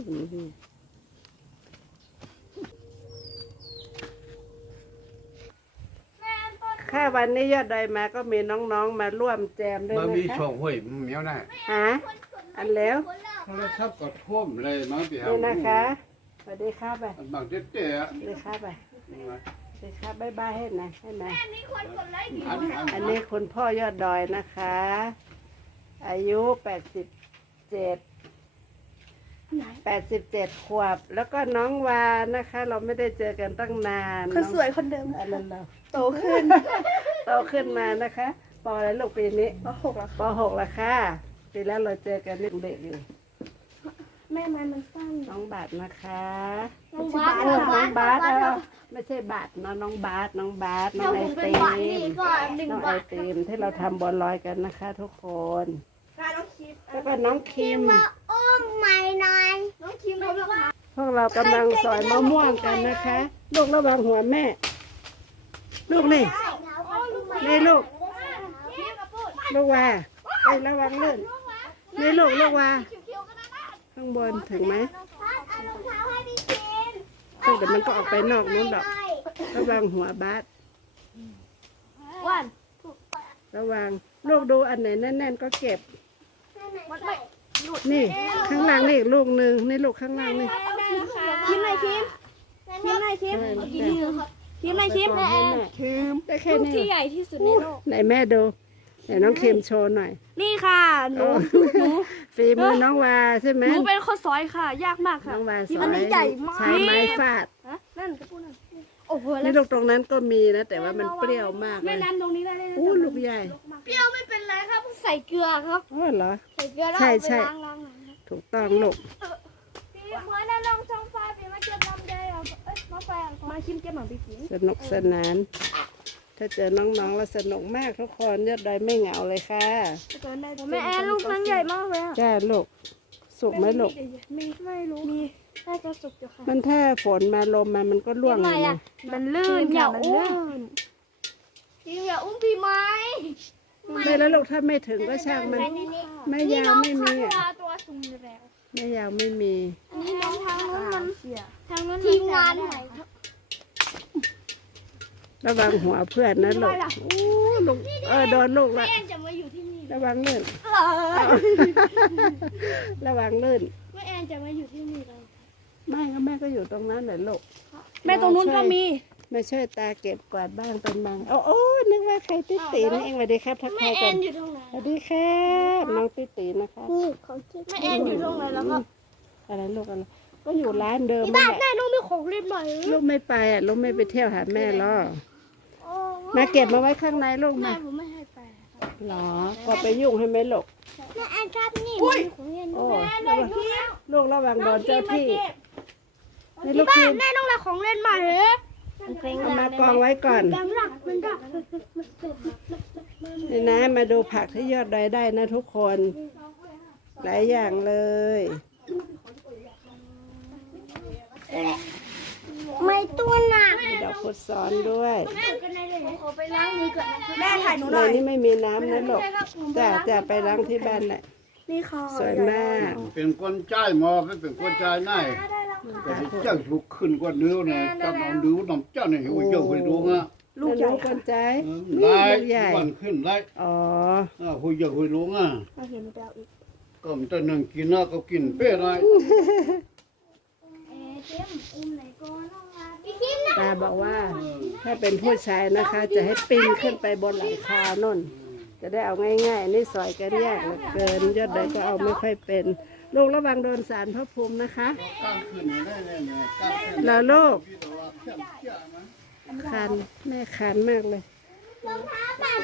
ลูกนี่ค่ะวันนี้ยอดดอยมาก็มีน้องๆมาร่วมแจมด้วยมันนะมีคะช่องห้วยมันเหมียวน่ะฮะอันแล้วโทรศัพท์ก็ท่วมเลยมาไปหานี่นะคะสวัสดีครับไปอันบางเด็ดเตะสวัสดีครับไปสวัสดีครับบ๊ายบายให้หนะให้หนะอันอันอันนี้คุณพ่อยอดดอยนะคะ อายุแปดสิบเจ็ด แปดสิบเจ็ดขวบ แล้วก็น้องวานะคะ เราไม่ได้เจอกันตั้งนานคนสวยคนเดิมอะไรเราโตขึ้น โตขึ้นมานะคะปออะไรลูกปีนี้ปหกแล้วปหกแล้วค่ะปีแล้วเราเจอกันเด็กๆอยู่แม่มันมันสั้นน้องบาทนะคะน้องบาสเออน้องบาทเหรเอออไม่ใช่บาทเนอะน้องบาทน้องบาทน้ถ้าองผไอมเป็นติบาทนี่มก็หนึ่งน้องไอบาทติมที่เราทำบอลลอยกันนะคะ ทุกคน การน้องคิมแล้วก็น้องคิมอ้อมใหม่หน่อยน้องคิมเขาบอกว่าพวกเรากำลังสอยมะม่วงกันนะคะ ลูกระวังหัวแม่ ลูกนี่ นี่ลูกคิมกับพูดลูกว่าไอ้ยระวังลื่นนี่ลูกลูกว่าคิวๆก็ได้นะข้างบนถึงไหมพัดเอารองเท้าให้พี่คิมเดี๋ยวมันก็ออกไปนอกนู้นดอก ระวังหัวบาสวันระวังลูกดูอันไหนแน่นๆก็เก็บมั นไม่นี่ข้างล่างนี่อีกลูกหนึ่งนี่ลูกข้างล่างนี่คิมหน่อยคิมคิมหน่อยคิมเออคิมหน่อยคิมเอาให้แม่ได้แค่ลูกนี้ที่ใหญ่ที่สุดในโลก ไหนแม่ดูไหนน้องเค็มโชว์หน่อยนี่ค่ะหนูโอ้ฝีมือน้องวาใช่ไหมหนูเป็นคนซอยค่ะ ยากมากค่ะ น้องวาสอัอนนี้ยใหญ่มาก ใช้ไม้ฟาดฮะนั่นกระปุกนั่นโอ้โหแล้นี่วลูกตรงนั้นก็มีนะแต่ว่ามันเปรี้ยวมากเลแม่ยน้ำตรงนี้ได้เลยนะอู้ลูกใหญ่ เปรี้ยวไม่เป็นไรครับ ใส่เกลือครับ อ๋อเหรอ ใส่เกลือแล้วใช่เอาไปใช่ ล้างล้างหน่อยครับถูกต้องลูกพี่เมื่อนั้นลองช่องฟ้าพี่มาเก็บลำไยอะเอ้ยมาไปอะมาชิมเก็บหน่อยพี่ผิงสนุกสนาน ถ้าเจอน้องๆแล้วสนุกมากทุกคนยอดดอยไม่เหงาเลยค่ะแม่แอนลูกมันใหญ่มากเลยอะจ้าลูกสุกไหมลูกมีไม่รู้มีน่าจะสุกอยู่ค่ะมันถ้าฝนมาลมมามันก็ร่วงเลยนะมันลื่นอย่าอุ้มพี่อย่าอุ้มพี่ไม้ ไม่แล้วลูกถ้าไม่ถึงก็ช่างมัน ไม่ยาวไม่มีอะ ตัวสูงอยู่แล้วไม่ยาวไม่มีอันนี้น้องทางนู้นมันทางนู้นทีมงานไหนระวังหัวเพื่อนนะลูกอู้ลูกเออโดนลูกละแอนจะมาอยู่ที่นี่ระวังลื่นระวังลื่น แม่แอนจะมาอยู่ที่นี่เลยไม่ก็แม่ก็อยู่ตรงนั้นแหละลูก แม่ตรงนู้นก็มี แม่ช่วยตาเก็บกวาดบ้างเป็นบางโอ้โอ้นึกว่าใครติดตีนี่เองสวัสดีครับทักแม่ทายแอกันนอยู่ตรงไหนสวัสดีครับน้องติดตีนะคะแม่แอนอยู่ตรงไหนแล้วก็อะไรลูกอะไรก็อยู่ร้านเดิมที่นั่บ้านนแหละแม่ลูกมีของเล่นใหม่ลูกไม่ไปอะลูกไม่ไปเที่ยวหาแม่หรอมาเก็บมาไว้ข้างในลูกแม่มาผมไม่ให้ไปหรอก็ไปยุ่งให้ไหมลูกแม่แอนชอบนี่มีของเล่นโอ้แม่ได้ที่ลูกระวังโดนเจ้าที่นี่ลูที่กบ้าทีนมแม่ต้องรับของเล่นใหม่เหรอ เอามากองไว้ก่อนดังรักมันดักนี่นะมาดูผักที่ยอดดอยได้นะทุกคน หลายอย่างเลย ไม่ตัวหนักมีดอกพุทซ้อนด้วยแม่ขอไปล้างมือก่อนนะแม่ถ่ายหนูหในน่อยนี้ไม่มีน้ำนะลูกจ้าจะไปล้างที่บ้านแหละ นี่ค่ะสวยมาก เป็นคนจ่ายหมอไม่เป็นคนจ่ายนายก็สิเจ้าถูกขึ้นกว่านิ้วเนี่ยเจ้าเอานิ้วน้ำเจ้าเนี่ยโอ้ยเจ้าไปดูอะลูกใหญ่คนใจไล่ลูกใหญ่วันขึ้นไล่อ๋ออ่าคุยเจ้าคุยลุงอะมาเห็นไปเอาอีกก็มันจะนั่งกินนะก็กินเป้ไรตาบอกว่า ถ้าเป็นผู้ชายนะคะ จะให้ปีนขึ้นไปบนหลังคาโน่น จะได้เอาง่ายๆนี่สอยกันยากเหลือเกิน ยอดใดก็เอาไม่ค่อยเป็น ลูกระวังโดนสารพระภูมินะคะกล้ามขึ้นได้แน่ๆกล้ามขึ้นแล้วลูกพี่ตัวเข้มเจ้านะคันแม่คันมากเลย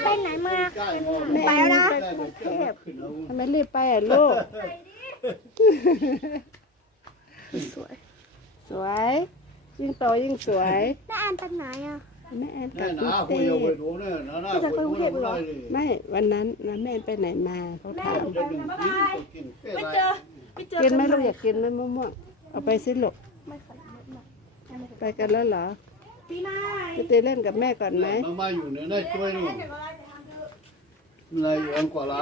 ไปไหนมาจ่ายหมอแม่ไปเอาแล้วนะนะได้เจ้าขึ้นเอาทำไมรีบไปอะลูกสวย สวย ยิ่งโตยิ่งสวยแม่แอนไปไหนอะ แม่แอนแน่กับนะพี่คุยเต้เอาไปดูเนี่ยนะนะคุยดูเนี่ยไม่ได้ดิไม่วันนั้นนะแม่ไปไหนมาเขาถามจะดึงกินก็กินเป้ไรไม่เจอกินไหมลูกอยากกินไหมมะม่วงเอาไปสิลูกไม่ขนาดนั้นไปกันแล้วเหรอปีหน้าจะตีเล่นกับแม่ก่อนไหมมามาอยู่ในนั้นช่วยหน่อยนายอยู่อันกว่าละ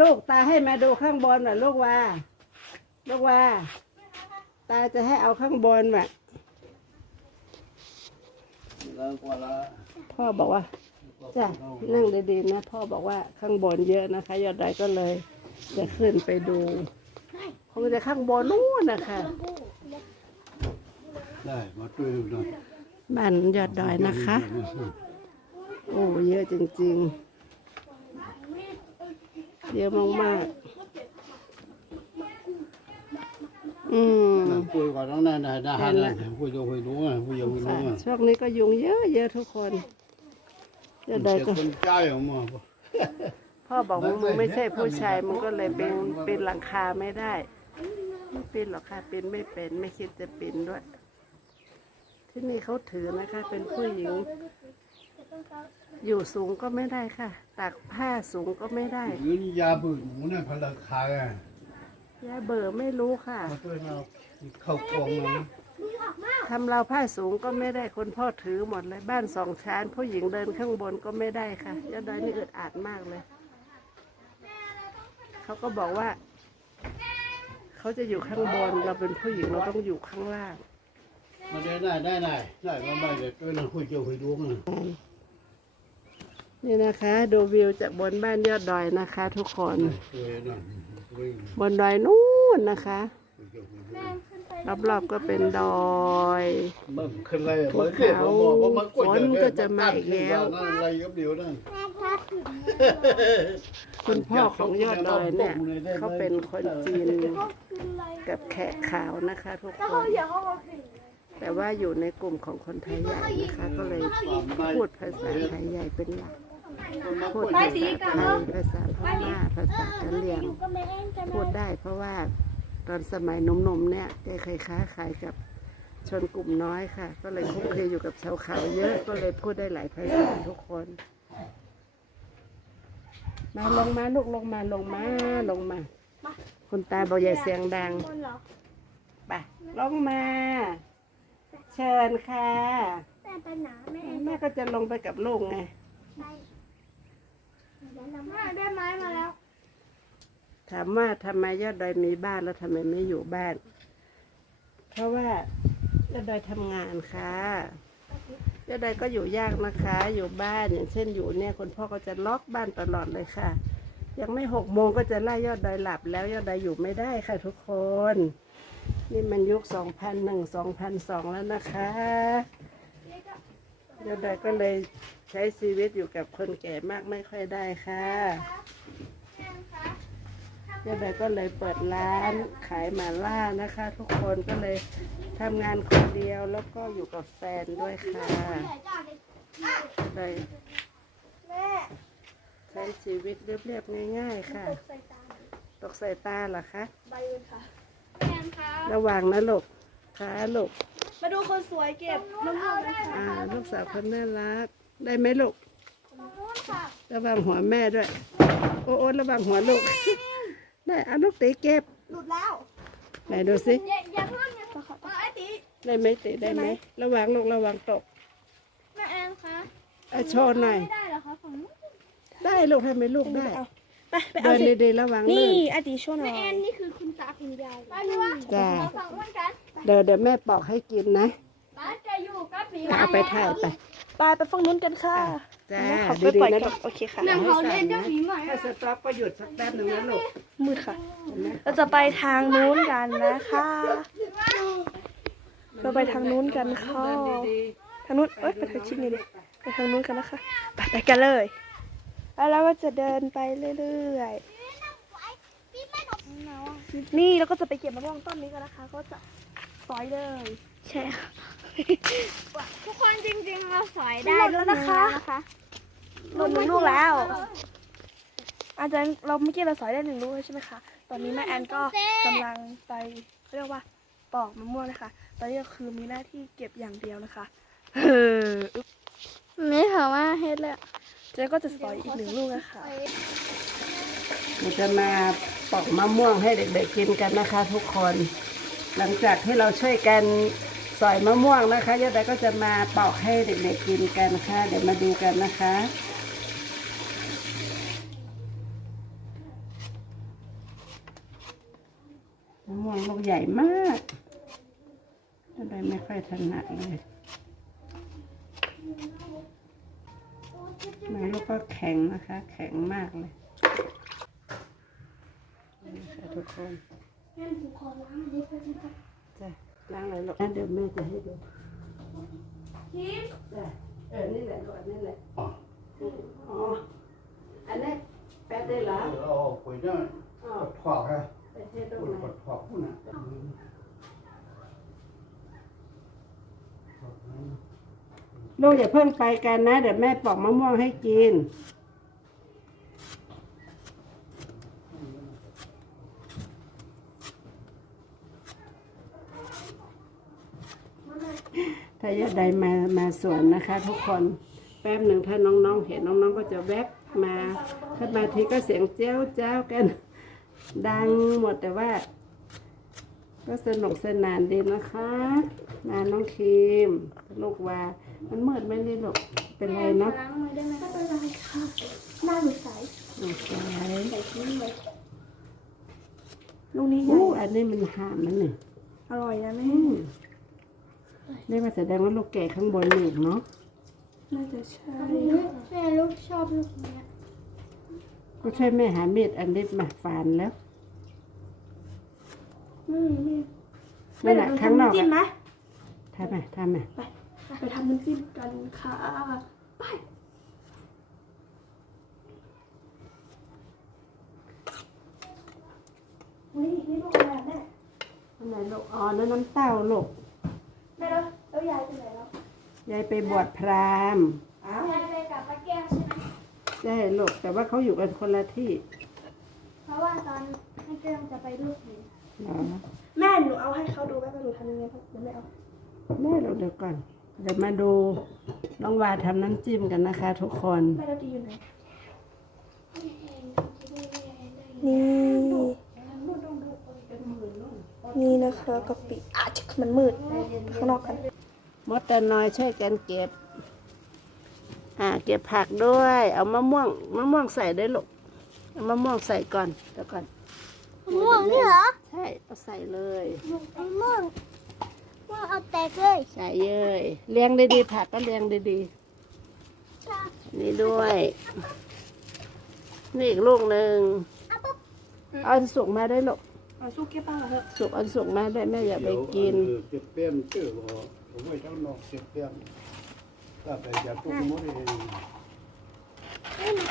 ลูกตาให้มาดูข้างบนน่ะลูกว่า ลูกว่า ตาจะให้เอาข้างบนว่ะแล้วกว่าละ พ่อบอกว่าจ้ะนั่งดีๆนะ พ่อบอกว่าข้างบนเยอะนะคะ ยอดดอยก็เลย จะขึ้นไปดูคงจะข้างบนนู่นนะคะได้มาช่วยดูหน่อยบ้านยอดดอยนะคะ โอ้เยอะจริงๆ เยอะมากๆ อืมคุยกับน้องนายนายนะฮะนะคุยจะคุยรู้อะคุยจะคุยรู้ค่ะอะช่วงนี้ก็ยุงเยอะเยอะทุกคนยอดดอยก็คนใจออกมาพ่อบอกว่ามึงไม่ใช่ผู้ชายมึงก็เลยเป็นเป็นหลังคาไม่ได้ไม่ปีนหรอกค่ะปีนไม่เป็นไม่คิดจะปีนด้วย ที่นี่เขาถือนะคะ เป็นผู้หญิง อยู่สูงก็ไม่ได้ค่ะตากผ้าสูงก็ไม่ได้หรือยาบื่นหมูเนี่ยพลังคาย อะยาเบอร์ไม่รู้ค่ะมาช่วยเราเข้ากองนะทำเราวผ้าสูงก็ไม่ได้คนพ่อถือหมดเลยบ้านสองชั้นผู้หญิงเดินข้างบนก็ไม่ได้ค่ะยอดดอยนี่อึดอัดมากเลย เขาก็บอกว่า เขาจะอยู่ข้างบนเราเป็นผู้หญิงเราต้องอยู่ข้างล่าง มาได้ได้ได้ได้ได้มาไม่ได้ช่วยเราคุยจะคุยรู้อะนี่นะคะ ดูวิวจากบนบ้านยอดดอยนะคะ ทุกคนช่วยนะช่วย บนดอยนู่นนะคะคุยจะคุยรู้แม่ขึ้นไปรอบๆก็เป็นดอยมันขึ้นอะไรมันขึ้นผมบอกว่ามันอะไรยับเดียวนั่นแม่พลาดถึงคุณพ่อของยอดดอยเนี่ย เขาเป็นคนจีนเขาคืออะไรกับแขกขาวนะคะทุกแล้วคเขานอยากเขาบอกถึงแต่ว่าอยู่ในกลุ่มของคนไทยใหญ่นะคะ ก็เลยพูดภาษาไทยใหญ่เป็นหลัก พูดภาษาไทยภาษาพม่าภาษากะเหรี่ยงอยู่ก็ไม่เอ็นกันพูดได้เพราะว่าตอนสมัยหนุ่มๆเนี่ยแกเคยค้าขายกับชนกลุ่มน้อยค่ะ ก็เลยคลุกคลีอยู่กับชาวเขาเยอะก็เลยพูดได้หลายภาษาทุกคน มาลงมาลูกลงมาลงมาลงมาคุณตาบอกอย่าเสียงดังคนเหรอไปลงมา เชิญค่ะแม่ไปหนาแม่แม่ก็จะลงไปกับลูกไงไป แม่ได้ไม้มาแล้ว ถามว่าทำไมยอดดอยมีบ้านแล้วทำไมไม่อยู่บ้าน เพราะว่ายอดดอยทำงานค่ะยอดดอยก็อยู่ยากนะคะ อยู่บ้านอย่างเช่นอยู่เนี่ยคุณพ่อก็จะล็อกบ้านตลอดเลยค่ะ ยังไม่หกโมงก็จะไล่ยอดดอยหลับแล้วยอดดอยอยู่ไม่ได้ค่ะทุกคน นี่มันยุคสองพันหนึ่งสองพันสองแล้วนะคะ ยอดดอยก็เลยใช้ชีวิตอยู่กับคนแก่มากไม่ค่อยได้ค่ะยายใบก็เลยเปิดร้านขายหมาล่านะคะ ทุกคนก็เลยทำงานคนเดียวแล้วก็อยู่กับแฟนด้วยค่ะเลยแม่ใช้ชีวิตเรียบๆง่าย ๆ ค่ะใส่ตาตกใส่ตาเหรอคะใบเลยค่ะแม่คะระวังนะลูกขาลูก มาดูคนสวยเก็บมะม่วงได้อ่าลูกสาวคนน่ารัก ได้ไหมลูกมะม่วงค่ะระวังหัวแม่ด้วย โอ้โอ้ระวังหัวลูก ได้เอาลูกตีเก็บหลุดแล้วไหนดูสิ อย่าอย่าเพิ่งอย่าขอไอ้ตีได้ไหมตีได้ไหม ระวังลูกระวังตกแม่แอนคะเอาโชว์หน่อย ไม่ได้เหรอคะฝั่งนู้นได้ลูกให้ไหมลูกได้ ไปไปเอาเดินสิดีๆระวังนี่ลื่นอาติช่วยหน่แม่อยแอนนี่คือคุณตาคุณยายไปดีว่าจ้าขอฝั่งนู้นกันเดี๋ยวเดี๋ยวแม่ปอกให้กินนะป้าจะอยู่กับปีเอาไปถ่ายไป ไปไปฝั่งนู้นกันค่ะจ้าขอไปดีปล่อยๆนะก่ลูอนกโอเคค่ะนางเขาเล่นเจ้าหมีใหม่ถ้าสต็อปก็หยุดสักแป๊บหนึ่งนะลูกมืดค่ะเห็นไหมเราจะไปทางนู้นกันนะคะ เราไปทางนู้นกันค่ะ เดินดีทางนู้น เอ้ย ไปทางชิ้นนี้ดิ ไปทางนู้นกันนะคะ ไปไปกันเลย แล้วเราก็จะเดินไปเรื่อยๆ นี่เราก็จะไปเก็บมะม่วงต้นนี้กันนะคะ ก็จะสอยเลย ใช่ค่ะทุกคนจริงๆเราสอยได้หล่นแล้วนะคะหล่นหนึ่งลูกแล้ว อาจารย์เราเมื่อกี้เราสอยได้หนึ่งลูกแล้วใช่ไหมคะ ตอนนี้แม่แอนก็กำลังไปเขาเรียกว่าปอกมะม่วงนะคะ ตอนนี้ก็คือมีหน้าที่เก็บอย่างเดียวนะคะ เออ อึ๊บนี่ค่ะว่าเฮ็ดเลยเจ๊ก็จะสอยอีกหนึ่งลูกนะคะๆเราจะมาปอกมะม่วงให้เด็กๆกินกันนะคะ ทุกคน หลังจากที่เราช่วยกันสอยมะม่วงนะคะยอดใดก็จะมาปอกให้เด็กๆกินกันค่ะ เดี๋ยวมาดูกันนะคะนมะม่วงลูกใหญ่มากก็เลยไม่ค่อยถนัดเลย ไม้ลูกก็แข็งนะคะ แข็งมากเลยนี่ค่ะทุกคนงั้นผมขอล้างนิดนึงครับจ้ะล้างเลยลูกงั้นเดี๋ยวแม่จะให้ดูคิมจ้ะเออ นี่แหละลูกอันนี่แหละอ๋ออ๋ออันนี้แป๊บได้เหรอเอาไปเนี่ยอ๋อถอดฮะไปเทตรงพูดไหนถอดพูดนะ ลูกอย่าเพิ่งไปกันนะ เดี๋ยวแม่ปอกมะม่วงให้กิน ถ้ายอดใดมามาสวนนะคะ ทุกคนแป๊บหนึ่งถ้าน้องๆ เห็นน้องๆ ก็จะแวบมาขึ้นมาทีก็เสียงเจ้าเจ้ากัน ดังหมดแต่ว่า ก็สนุกสนานดีนะคะนาน้องครีม ลูกว่า มันมืดไหมนี่ลูกเป็นไรเนาะล้างมือได้ไหมไม่เป็นไรค่ะหน้าหนูใสโอเคใสทิ้งเลยลูกนี้ใหญ่อู้อันนี้มันหามมันนี่อร่อยนะแม่อืมนี่มาแสดงว่าลูกแก่ข้างบนนี่เนาะน่าจะใช่แม่ลูกชอบลูกเนี้ยก็ช่วยแม่หามีดอันนี้มาฝานแล้วอืมแม่นั่นแหละข้างนอกจิ้มไหมอะทำไมทำไมไป ไปทำน้ำจิ้มกันค่ะ ไปนี่นี่ลูกอะไรอะแม่ทำไมลูกอ๋อนั่นน้ำเต้าลูกแม่แล้วแล้วยายไปไหนแล้วยายไปบวชพราหมณ์อ้าวยายไปกับป้าแก้วใช่ไหมใช่ลูกแต่ว่าเขาอยู่กันคนละที่เพราะว่าตอนให้แก้วจะไปลูกเห็นเหรอแม่หนูเอาให้เขาดูแม่ว่าหนูทำยังไงบ้างเดี๋ยวแม่เอา แม่เราเดี๋ยวก่อน เดี๋ยวมาดูน้องวาทำน้ำจิ้มกันนะคะ ทุกคนแม่เราดีอยู่ไหนนี่นี่นี่นะคะกะปิอาจจะมันมืดข้างนอกกันมดตะน้อยช่วยกันเก็บ อ่า เก็บผักด้วย เอามะม่วงมะม่วงใส่ด้วยลูกเอามะม่วงใส่ก่อนเดี๋ยวก่อนม่วงนี่เหรอใช่เอาใส่เลยม่วงม่ วงเอาแตกเลยใส่เย้ยเลี้ยงดีๆผักก็เลี้ยงดีๆนี่ด้วย นี่อีกลูกหนึ่งเอาอันสุกมาได้ลูกเอาสู้เก็บบ้างเหรอเถอะสุกอันสุกมาได้แม่อย่าไปกินเจ็บเปี้ยนชื่อว่าผมไม่ต้องนอกเจ็บเปี้ยนถ้าไปจะตุ้มมดเอง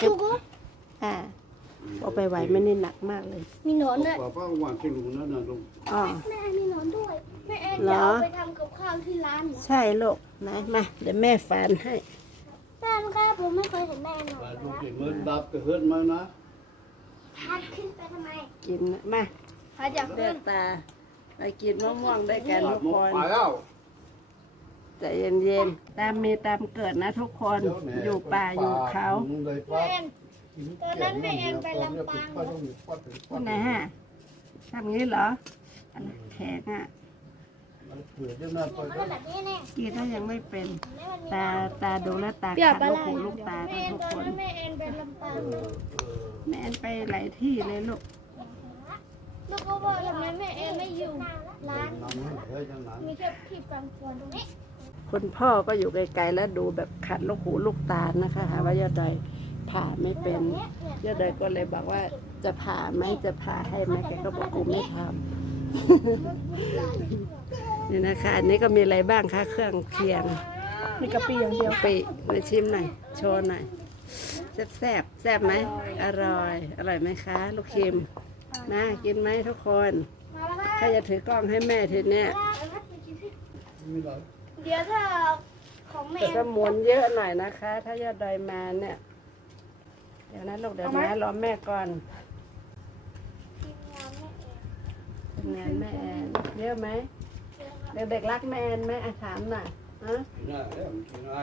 ถูกไหมอ่าเอาไปไหวไม่นี่หนักมากเลย มีหนอนด้วยว่าป้าวันที่ลุงนั่นน่ะลุงอ๋อ แม่มีหนอนด้วยแม่แอน เหรจะอ เอาไปทำกับข้าวที่ร้านเหรอใช่ลูกนะมาเดี๋ยวแม่ฝานให้ แม่ครับผมไม่เคยเห็นแม่หนอนว่าเลลุงยจะเมินดับก็เฮิรนมานะพัดขึ้นไปทำไมกินนะมาพัดอยากเดิขึ้นนตาไปกินมะม่วงด้วยกันทุกหมคกนไปแล้วใจเย็นๆ ตามมีตามเกิดนะทุกคน อยู่ป่าอยู่เขาแม่แอนตอนนั้นแม่แอนไปลำปางเหรอที่ไหนฮะทำงี้เหรออะไรแขกอะ เผื่อจะน่าไปมันเป็นแบบนี้แน่กินแล้วยังไม่เป็นแม่มันมีตาตาดูแลวตาเปรียขับดอะไรลูกหูลูกตาแม่กันแอนทุกตอนคนนั้นแม่แอนไปลำปางเหรอแม่ไปหลายที่เลยลูกลูกก็บอกทำไมแม่แอนไม่อยู่ร้านน้ำเฮ้ยจังนั้นมีแค่ที่กลางควรตรงนี้คุณพ่อก็อยู่ไกลๆแล้วดูแบบขัดลูกหูลูกตานะคะหาว่ายอดดอยผ่าไม่เป็นเนี่ยเนี่ยยอดดอยก็เลยบอกว่าจะผ่าไหมจะผ่าให้ไหมแกก็บอกกูไม่ทำ นี่นะคะ อันนี้ก็มีอะไรบ้างคะเครื่องเคียงมีกะปิอย่างเดียวกะปิมาชิมหน่อยโชว์หน่อยแซ่บแซ่บแซ่บไหมอร่อย อร่อยไหมคะ ลูกคิมมากินไหมทุกคนมาแล้วใครจะถือกล้องให้แม่ทีเนี้ยมีหลายเดี๋ยวถ้าของแม่สมุนเยอะหน่อยนะคะ ถ้ายอดดอยมาเนี่ยเดี๋ยวนะลูกเดี๋ยวนะรอแม่ก่อนทำงานแม่แอนเยอะไหม เด็กๆรักแม่แอนไหมอะถามหน่อยฮะกินได้แล้วกินได้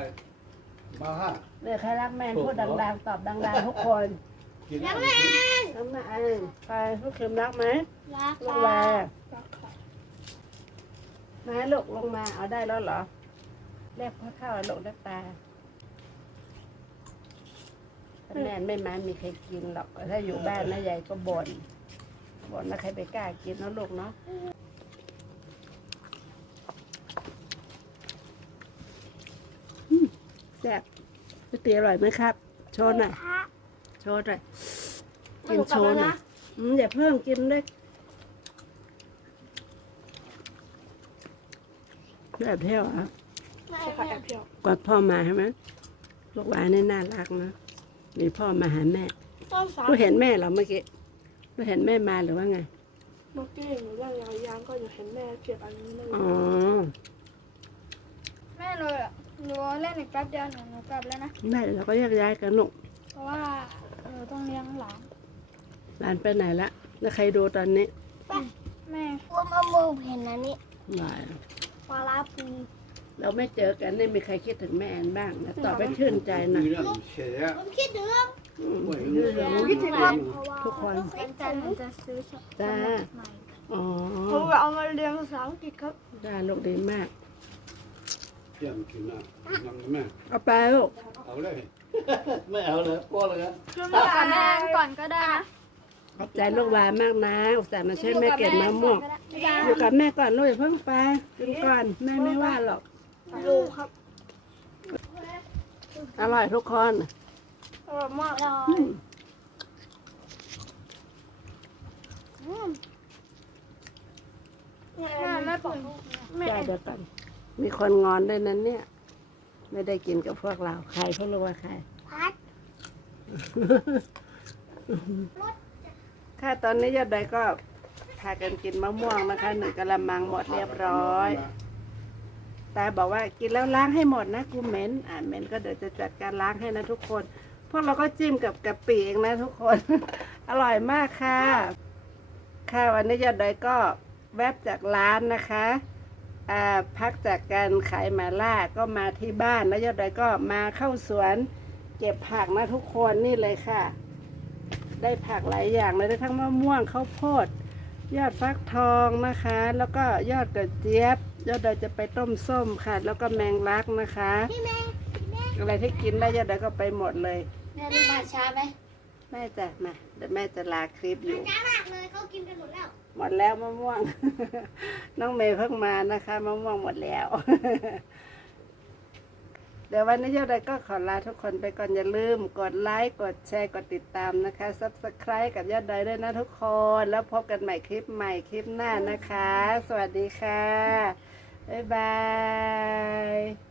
มาฮะเด็กใครรักแม่แอนพูดดังๆตอบดังๆทุกคนกินได้รักแม่แอนใครลูกคิมรักไหมรักลูกแวร์มาลูกลงมาเอาได้แล้วเหรอเรียกพ่อเข้าลูกได้ตาถ้าแม่ไม่มามีใครกินหรอกถ้าอยู่บ้านแม่ใหญ่ก็บ่นบอกนะใครไปกล้ากินเนาะลูกเนาะอืม แซ่บก๋วยเตี๋ยวอร่อยไหมครับ โชว์หน่อยพระโชว์หน่อยกินโชว์หน่อยอืมอย่าเพิ่งกินด้วยแบบเที่ยวอะไม่ใช่ค่ะแอบเที่ยวกอดพ่อมาใช่ไหมลูกหวานนี่น่ารักนะมีพ่อมาหาแม่ต้องสามลูกเห็นแม่เหรอเมื่อกี้ลูกเห็นแม่มาหรือว่าไงเมื่อกี้หนูย่างยางยางก็อยู่เห็นแม่เก็บอันนี้เลยอ๋อแม่เลยอะ หนูเล่นอีกแป๊บเดียวหนูหนูกลับแล้วนะแม่เราก็แยกย้ายกันลูกเพราะว่าหนูต้องเลี้ยงหลานหลานไปไหนละแล้วใครดูตอนนี้แม่ว่ามาโมเห็นอันนี้หลายปลาลาปูเราไม่เจอกันนี่มีใครคิดถึงแม่แอนบ้างนะตอบไปชื่นใจหนะมีเรื่องเสียผมคิดถึงคิดถึงครับ ทุกคนวันจันทร์หนูจะซื้อช็อกโกจ้าแลตใหม่ อ๋อผมจะเอามาเรียนภาษาอังกฤษครับ ได้ลูกดีมาก เที่ยงกินนะนั่งแม่เอาไปลูกเอาเลย ไม่เอาเลยป้อเลยครับก่อนแม่ก่อนก็ได้นะขอบใจลูกหวานมากนะอุตส่าห์มาช่วยแม่เก็บมะม่วงอยู่กับแม่ก่อนลูกอย่าเพิ่งไปกินก่อนแม่ไม่ว่าหรอกดูครับ อร่อยทุกคนอร่อยมากเลยอืมแม่แม่ปอกแม่ได้เดี๋ยวก่อน มีคนงอนด้วยนั้นเนี่ย ไม่ได้กินกับพวกเรา ใครเขารู้ว่าใคร พัดค่ะตอนนี้ยอดใดก็พากันกินมะม่วงนะคะหนึ่งกะละมังหมดเรียบร้อย ตาบอกว่ากินแล้วล้างให้หมดนะกูเหม็นอ่าเหม็นก็เดี๋ยวจะจัดการล้างให้นะทุกคน พวกเราก็จิ้มกับกะปิเองนะทุกคน อร่อยมากค่ะ ค่ะวันนี้ยอดใดก็แวบจากร้านนะคะอ่า พักจากการขายหมาล่าก็มาที่บ้านแล้วยอดใดก็มาเข้าสวนเก็บผักนะทุกคนนี่เลยค่ะ ได้ผักหลายอย่างเลยได้ทั้งมะม่วงข้าวโพด ยอดฟักทองนะคะ แล้วก็ยอดกระเจี๊ยบ ยอดใดจะไปต้มส้มค่ะ แล้วก็แมงลักนะคะพี่แม่อะไรที่กินได้ยอดใดก็ไปหมดเลย แม่รีบมาช้าไหมแม่จะมาเดี๋ยวแม่จะลาคลิปอยู่ช้ามาก เลยเขากินกันหมดแล้ว หมดแล้วมะม่วง น้องเมย์เพิ่งมานะคะมะม่วงหมดแล้ว เดี๋ยววันนี้ยอดใดก็ขอลาทุกคนไปก่อนอย่าลืม กดไลค์กดแชร์กดติดตามนะคะ subscribe กับยอดใดด้วยนะทุกคน แล้วพบกันใหม่คลิปใหม่คลิปหน้านะคะ สวัสดีค่ะ บ๊ายบาย